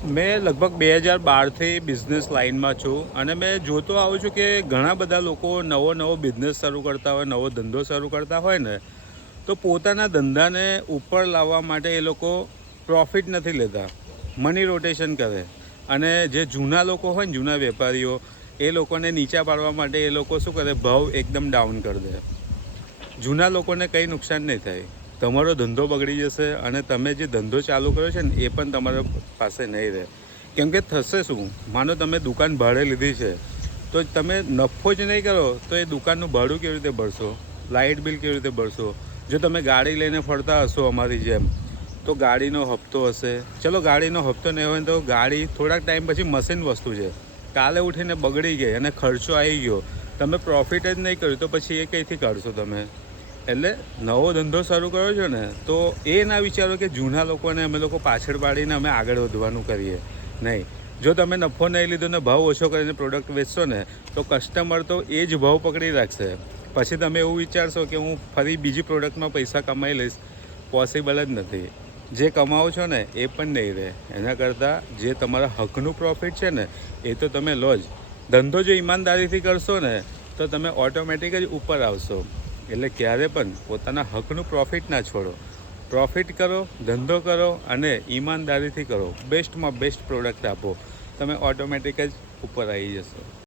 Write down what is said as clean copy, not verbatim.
મેં લગભગ 2012થી બિઝનેસ લાઇનમાં છું અને મેં જોતો આવું છું કે ઘણા બધા લોકો નવો બિઝનેસ શરૂ કરતા હોય, નવો ધંધો શરૂ કરતા હોય ને, તો પોતાના ધંધાને ઉપર લાવવા માટે એ લોકો પ્રોફિટ નથી લેતા, મની રોટેશન કરે. અને જે જૂના લોકો હોય ને, જૂના વેપારીઓ, એ લોકોને નીચા પાડવા માટે એ લોકો શું કરે, ભાવ એકદમ ડાઉન કરી દે. જૂના લોકોને કંઈ નુકસાન નહીં થાય, તમારો ધંધો બગડી જશે અને તમે જે ધંધો ચાલુ કર્યો છે ને એ પણ તમારા પાસે નહીં રહે. કેમ કે થશે શું, માનો તમે દુકાન ભાડે લીધી છે તો તમે નફો જ નહીં કરો તો એ દુકાનનું ભાડું કેવી રીતે ભરશો, લાઇટ બિલ કેવી રીતે ભરશો? જો તમે ગાડી લઈને ફરતા હશો અમારી જેમ, તો ગાડીનો હપ્તો હશે. ચલો ગાડીનો હપ્તો નહીં હોય તો ગાડી થોડાક ટાઈમ પછી મશીન વસ્તુ છે, કાલે ઉઠીને બગડી ગઈ અને ખર્ચો આવી ગયો, તમે પ્રોફિટ જ નહીં કર્યું તો પછી એ કંઈથી કાઢશો તમે? એટલે નવો ધંધો શરૂ કર્યો છો ને, તો એ ના વિચારો કે જૂના લોકોને અમે લોકો પાછળ પાડીને અમે આગળ વધવાનું કરીએ. નહીં, જો તમે નફો નહીં લીધો ને ભાવ ઓછો કરીને પ્રોડક્ટ વેચશો ને, તો કસ્ટમર તો એ જ ભાવ પકડી રાખશે. પછી તમે એવું વિચારશો કે હું ફરી બીજી પ્રોડક્ટમાં પૈસા કમાઈ લઈશ. પોસિબલ જ નથી. જે કમાવો છો ને એ પણ નહીં રહે. એના કરતાં જે તમારા હકનું પ્રોફિટ છે ને એ તો તમે લો જ. ધંધો જો ઈમાનદારીથી કરશો ને તો તમે ઓટોમેટિક જ ઉપર આવશો. એટલે ક્યારે પણ પોતાના હકનું પ્રોફિટ ના છોડો. પ્રોફિટ કરો, ધંધો કરો અને ઈમાનદારીથી કરો. બેસ્ટમાં બેસ્ટ પ્રોડક્ટ આપો, તમે ઓટોમેટિક જ ઉપર આવી જશો.